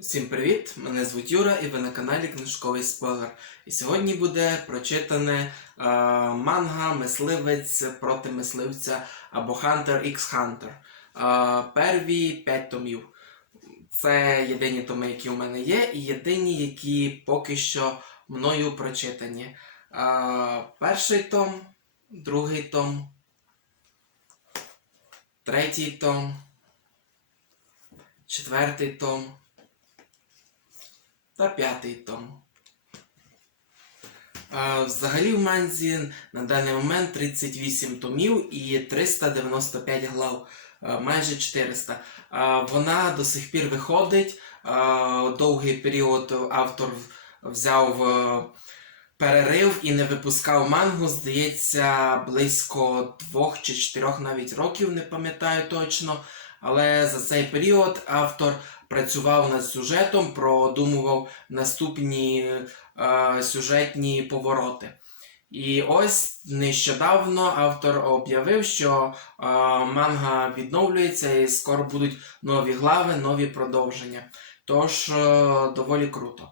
Всім привіт! Мене звуть Юра і ви на каналі Книжковий Спойлер. І сьогодні буде прочитане е, манга Мисливець проти мисливця або Hunter x Hunter. Е, перві 5 томів. Це єдині томи, які у мене є, і єдині, які поки що мною прочитані. Е, перший том, другий том, третій том, четвертий том та п'ятий том. Взагалі в манзі на даний момент 38 томів і 395 глав, майже 400. Вона до сих пір виходить. Довгий період автор взяв перерив і не випускав мангу, здається, близько двох чи чотирьох навіть років, не пам'ятаю точно. Але за цей період автор працював над сюжетом, продумував наступні е, сюжетні повороти. І ось нещодавно автор об'явив, що е, манга відновлюється і скоро будуть нові глави, нові продовження. Тож е, доволі круто.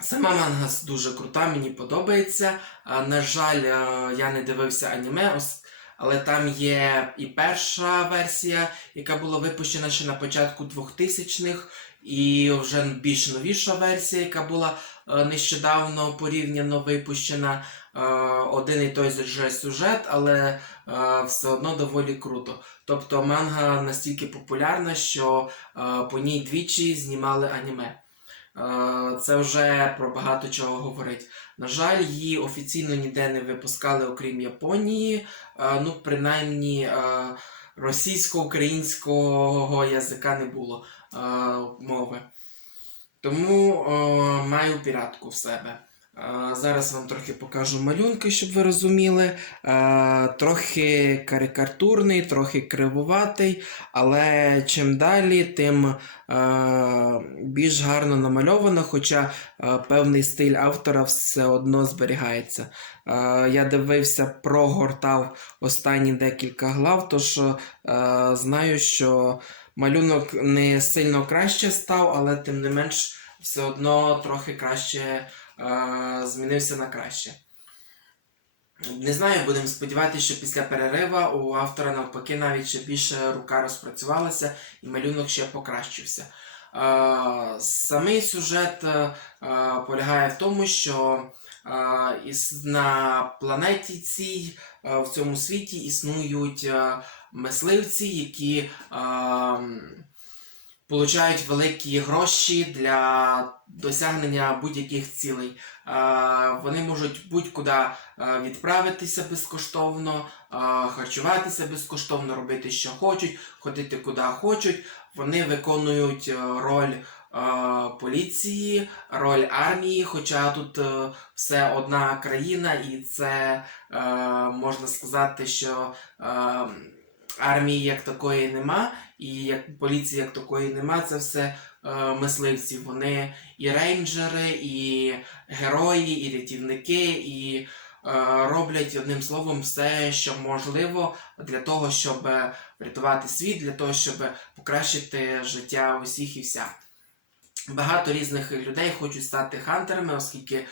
Сама манга дуже крута, мені подобається. Е, На жаль, е, я не дивився аніме, ос- але там є і перша версія, яка була випущена ще на початку 2000-х, і вже більш новіша версія, яка була е, нещодавно порівняно випущена. Е, Один і той же сюжет, але е, все одно доволі круто. Тобто манга настільки популярна, що по ній двічі знімали аніме. Е, Це вже про багато чого говорить. На жаль, її офіційно ніде не випускали, окрім Японії. Е, Ну, принаймні, е, російсько-українського язика не було мови. Тому маю піратку в себе. Зараз вам трохи покажу малюнки, щоб ви розуміли. Трохи карикатурний, трохи кривуватий, але чим далі, тим більш гарно намальовано, хоча певний стиль автора все одно зберігається. Я дивився, прогортав останні декілька глав, тож знаю, що малюнок не сильно краще став, але тим не менш все одно трохи краще змінився на краще. Не знаю, будемо сподіватися, що після перерива у автора навпаки навіть ще більше рука розпрацювалася і малюнок ще покращився. Самий сюжет е, е, полягає в тому, що е, на планеті цій в цьому світі існують мисливці, які получають великі гроші для досягнення будь-яких цілей. Вони можуть будь-куди е, відправитися безкоштовно, харчуватися безкоштовно, робити що хочуть, ходити куди хочуть. Вони виконують е, роль е, поліції, роль армії, хоча тут все одна країна, і це можна сказати, що армії як такої нема, і як поліції як такої нема, це все е, мисливці. Вони і рейнджери, і герої, і рятівники, і е, роблять одним словом все, що можливо для того, щоб врятувати світ, для того, щоб покращити життя усіх і вся. Багато різних людей хочуть стати хантерами, оскільки е,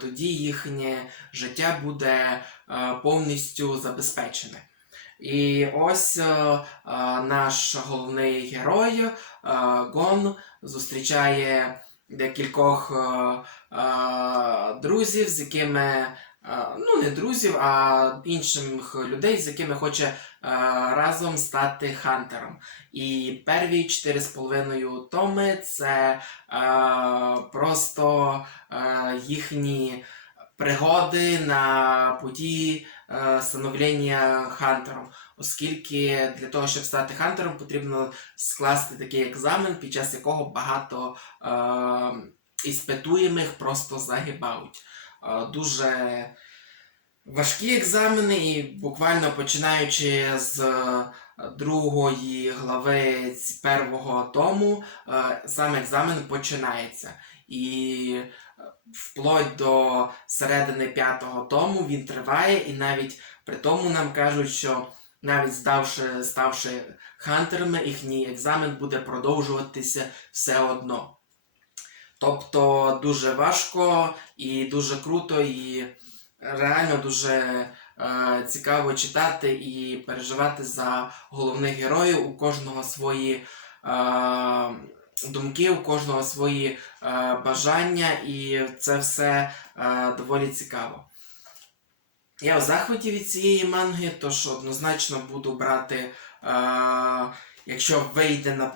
тоді їхнє життя буде е, повністю забезпечене. І ось е, е, наш головний герой е, Гон зустрічає декількох друзів, з якими, ну не друзів, а інших людей, з якими хоче е, разом стати хантером. І перві 4,5 томи це е, просто е, їхні пригоди на е, становлення хантером. Оскільки для того, щоб стати хантером, потрібно скласти такий екзамен, під час якого багато е, іспитуємих просто загибають. Е, дуже важкі екзамени, і буквально починаючи з е, другої глави ць- первого тому, е, сам екзамен починається. І е, вплоть до середини п'ятого тому він триває, і навіть при тому нам кажуть, що навіть здавши, ставши хантерами, їхній екзамен буде продовжуватися все одно. Тобто дуже важко і дуже круто, і реально дуже цікаво читати і переживати за головних героїв. У кожного свої е, думки, у кожного свої е, бажання, і це все е, доволі цікаво. Я в захваті від цієї манги, тож однозначно буду брати, е, якщо вийде на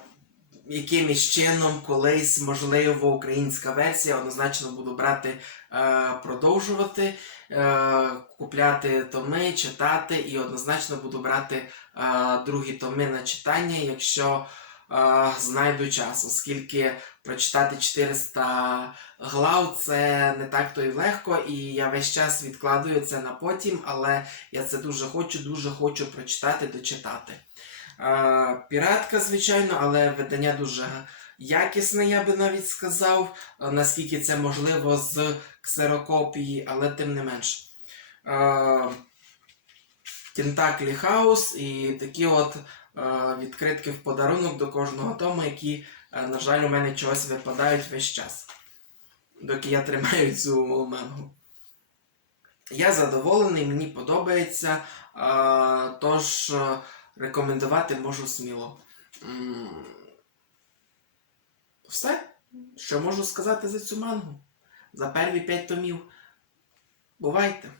якимось чином, колись, можливо, українська версія, однозначно буду брати, е, продовжувати, е, купляти томи, читати, і однозначно буду брати е, другі томи на читання, якщо е, знайду час, оскільки прочитати 400 глав це не так то й легко, і я весь час відкладую це на потім, але я це дуже хочу, дуже хочу прочитати, дочитати. Піратка, звичайно, але видання дуже якісне, я би навіть сказав, наскільки це можливо з ксерокопії, але тим не менш. Тентаклі Хаус і такі от відкритки в подарунок до кожного тому, які, на жаль, у мене чогось випадають весь час, доки я тримаю цю мангу. Я задоволений, мені подобається, тож рекомендувати можу сміло. Все, що можу сказати за цю мангу. За перві п'ять томів. Бувайте!